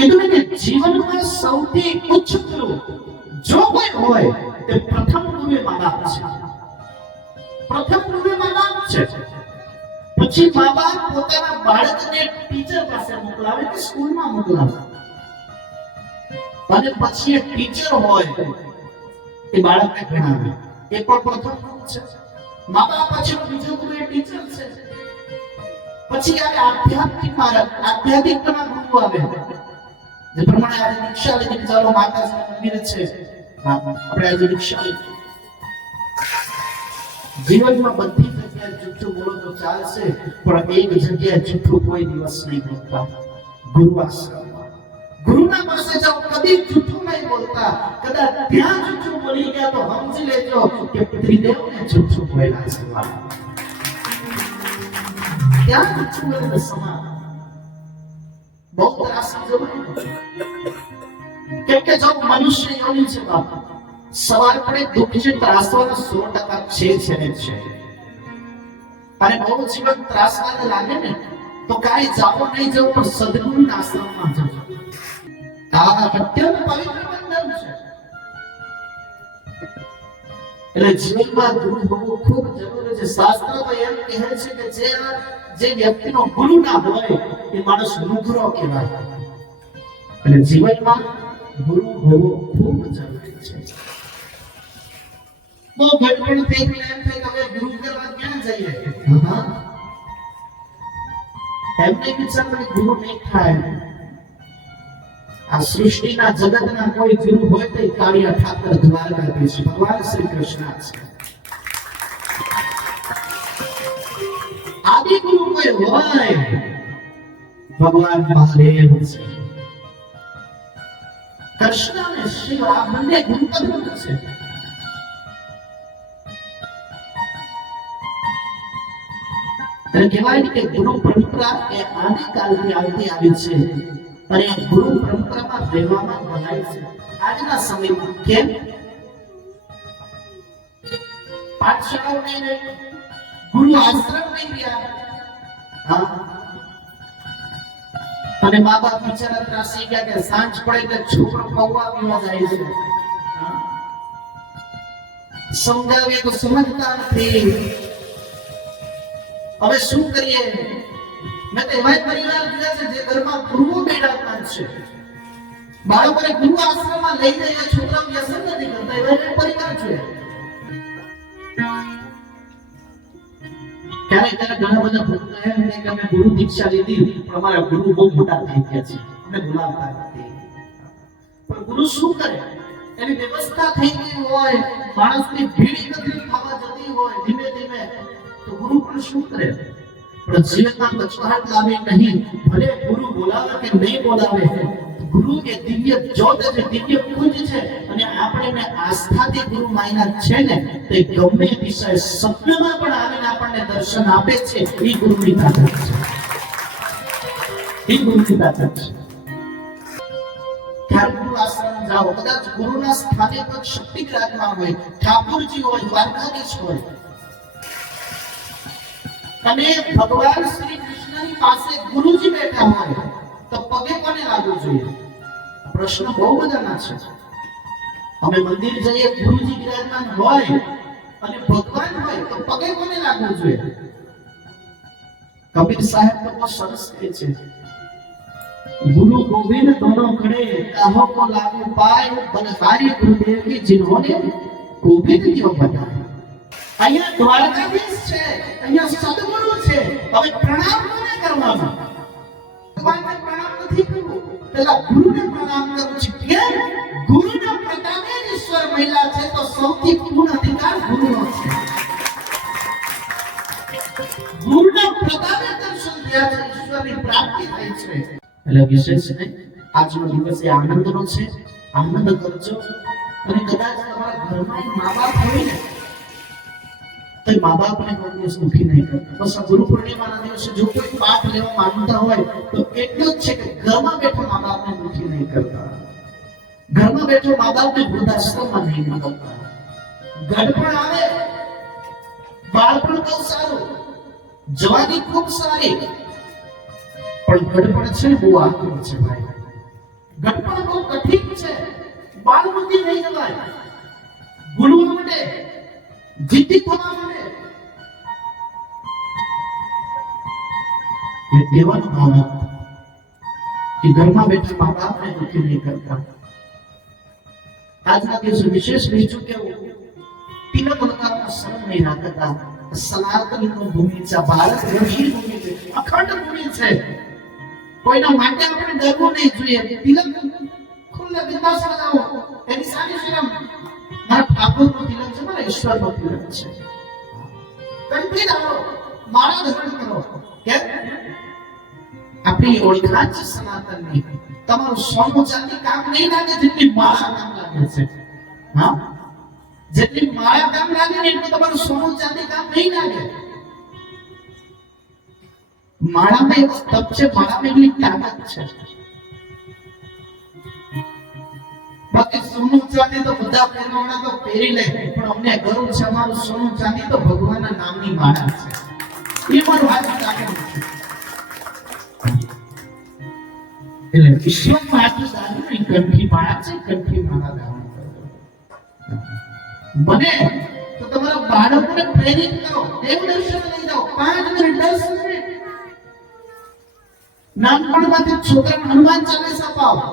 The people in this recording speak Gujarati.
કીધું કે જીવનમાં સૌથી ઉચ્ચ ગુરુ જો કોઈ હોય તે પ્રથમ ગુરુ એ મા-બાપ છે. પ્રથમ ગુરુ એ મા-બાપ છે. પછી મા-બાપ પોતાના બાળકને ટીચર પાસે મોકલાવે કે સ્કૂલમાં મોકલાવે, અને પછી એક ટીચર હોય એ બાળકને ભણાવે. એ પણ પ્રથમ ગુરુ છે. મા-બાપ પછી બીજો ગુરુ એ ટીચર છે. પછી આવે આધ્યાત્મિક માર્ગ, આધ્યાત્મિકના ગુરુ આવે. જે પ્રમાણે આજે દીક્ષા લીધી, ચાલો માતાજીના મંદિર છે, આપણે આજે દીક્ષા લીધી. જીવનમાં બધી જગ્યાએ જૂઠું બોલો તો ચાલશે, પણ એક જગ્યાએ જૂઠું કોઈ દિવસ નહીં બોલતા. ગુરુ આશ્રમમાં ગુરુના પાસે જાઓ, કદી જૂઠું નહીં બોલતા. કદાચ ત્યાં જૂઠું બોલી ગયા તો સમજી લેજો કે ત્રિદેવને જૂઠું બોલ્યા છે. ત્યાં જૂઠું બોલે સમાન બહુ ત્રાસી જવાય. કેમ કે જો મનુષ્ય યોની છે બાપ, સવાર પડે દુઃખ છે, ત્રાસવાનો 100% છે ને છે. અને બહુ જીવન ત્રાસવાદ લાગે ને તો કાંઈ જાવો નહીં જવું, પણ સદગુરુના આશ્રમમાં જજો. આ અત્યંત પવિત્ર બંધન છે. એટલે જીવનમાં ગુરુ હોવું ખૂબ જરૂરી છે. શાસ્ત્ર તો એમ કહે છે કે જે વ્યક્તિનો ગુરુ ના હોય એ માણસ લુગરો કહેવાય. એટલે જીવનમાં ગુરુ હોવો ખૂબ જરૂરી છે. બહુ ગડબડ થઈ ગઈ, એમ થાય કે હવે ગુરુ કરવા ક્યાં જઈએ? એમને વિચાર ગુરુ નહીં થાય. આ સૃષ્ટિના જગતના કોઈ ગુરુ હોય તો કાળિયા ઠાકર દ્વારકાધીશ ભગવાન શ્રી કૃષ્ણ છે. આદિ ગુરુ કોઈ હોય ભગવાન મહાદેવ છે. કૃષ્ણ અને શિવ આ બંને ગુરુ તત્વ છે. કહેવાય કે ગુરુ પરંપરા એ આદિકાળથી આવતી આવી છે, અને આ ગુરુ પરંપરામાં રહેવામાં ભલાઈ છે. આજના સમયમાં કેમ પાઠશાળાઓ નહીં રહી, ગુરુ આશ્રમ નહીં રહ્યા, અને મા બાપ બિચારા ત્રાસી ગયા કે સાંજ પડે એટલે છોકરો પૌવા પીવા જાય છે. સમજાવીએ તો સમજતા નથી. હવે શું કરીએ? મેં તો એવા પરિવાર જોયા છે જે ઘરમાં ગુરુઓ બેઠા છે. બાળકોને ગુરુ આશ્રમમાં લઈ જઈને છોકરાઓ વ્યસન નથી કરતા, એવા પરિવાર છે. ક્યારેક ઘણા બધા ભક્તો એમ કહે કે અમે ગુરુ દીક્ષા લીધી પણ અમારા ગુરુ બહુ મોટા થઈ ગયા છે, અમે બોલાવતા નથી. પણ ગુરુ શું કરે? એની વ્યવસ્થા થઈ ગઈ હોય, માણસની ભીડ એકત્રિત થવા જતી હોય ધીમે ધીમે, તો ગુરુ પણ શું કરે? પણ જીવનમાં કચવાટ લાવે નહીં. ભલે ગુરુ બોલાવે કે નહીં બોલાવે, ગુરુ એ દિવ્ય જ્યોત છે, દિવ્ય પુંજ છે, અને આપણે આસ્થાથી ગુરુ માન્યા છે ને, તે ગમે વિષય સપનામાં પણ આવીને આપણને દર્શન આપે છે. એ ગુરુની તાકાત છે. એ ગુરુની તાકાત છે. ત્યારે ગુરુ આશ્રમ જાઓ, કદાચ ગુરુના સ્થાને કોઈ શક્તિ વિરાજમાન હોય, ઠાકોરજી હોય, દ્વારકાધીશ હોય, અને ભગવાન શ્રી કૃષ્ણની પાસે ગુરુજી બેઠા હોય, તો પગે કોને લાગવું જોઈએ? પ્રશ્ન બહુ બધાના છે. અમે મંદિર જઈએ, ગુરુજી વિરાજમાન હોય અને ભગવાન હોય, તો પગે કોને લાગવું જોઈએ? કબીર સાહેબ તો બહુ સરસ કહે છે, ગુરુ ગોવિંદ दोनों खड़े काहों को लागू पाए बलहारी गुरुदेव की जिन्होंने गोविंद क्यों बताया. અહીંયા દ્વારકાધીશ છે, અહીંયા સદગુરુ છે. હવે પ્રણામ કોને કરવાનો? ભગવાનને પ્રણામ નથી કરવું, પેલા ગુરુને પ્રણામ કરવું છે. કેમ? ગુરુના પ્રતાપે જ ઈશ્વર મહિલા છે, તો સૌથી પૂર્ણ અધિકાર ગુરુનો છે. ગુરુના પ્રતાપે દર્શન થયા છે, ઈશ્વરની પ્રાપ્તિ થઈ છે. એટલે વિશેષ નહીં, આજનો દિવસ એ આનંદનો છે. આનંદ કરજો. અને કદાચ તમારા ઘરમાં મા બાપ હોય ને, તો મા બાપને કોઈ દિવસ દુઃખી નહીં કરતા. બસ આ ગુરુ પૂર્ણિમાના દિવસે જો કોઈ પાઠ લેવા માંગતા હોય તો એટલું જ છે કે ઘરમાં બેઠો મા બાપને દુઃખી નહીં કરતા. ઘરમાં બેઠો મા બાપને વૃદ્ધાશ્રમમાં નહીં મોકલતા. ગડપણ આવે, બાળપણ બહુ સારું, જવાની ખૂબ સારી, પણ ગડપણ છે બહુ આકરું છે ભાઈ. ઘડપણ બહુ કઠિન છે. બાલબુદ્ધિ નહીં જવાય. ભૂલવા માટે, જિદ્દી થવા માટે. એ કહેવાનો ભાવ કે ઘરમાં બેઠા મા બાપને દુઃખી નહીં કરતા. આજના દિવસે વિશેષ બીજું કેવું, તિલક લગાવતા શરમ નહીં રાખતા. સનાતન ભૂમિ છે, ભારત વર્ષની ભૂમિ છે, અખંડ ભૂમિ છે. કોઈના માટે આપણે ડરવું નહીં જોઈએ. તિલક ખુલ્લે બિંદાસ લગાવો, એની સારી શરમ. મારા ઠાકોરનો તિલક છે, મારા ઈશ્વરનો તિલક છે. કંઠી લાવો, માળા ધારણ કરો. કેમ? આપણી ઓળખાણ છે સનાતનની. તમારું સોનું ચાંદી કામ નહીં લાગે જેટલી માળા કામ લાગે છે. હા, જેટલી માળા કામ લાગે ને એટલું તમારું સોનું ચાંદી કામ નહીં લાગે. માળામાં એક સ્તપ છે, માળામાં એટલી તાકાત છે. બાકી સોનું ચાંદી તો બધા પહેરવાના તો પહેરી લે, પણ અમને ગર્વ છે અમારું સોનું ચાંદી તો ભગવાનના નામની માળા છે. એ મારું હાથ તાકાત છે. એટલે ઈશ્વરમાં આટલું સારું નહીં. કંઠી માળા છે, કંઠી માળા ધારણ કરો. બને તો તમારા બાળકોને પ્રેરિત કરો, દેવ દર્શન લઈ જાઓ. 5 મિનિટ 10 મિનિટ નાનપણમાંથી છોકરાને હનુમાન ચાલીસા પાવો.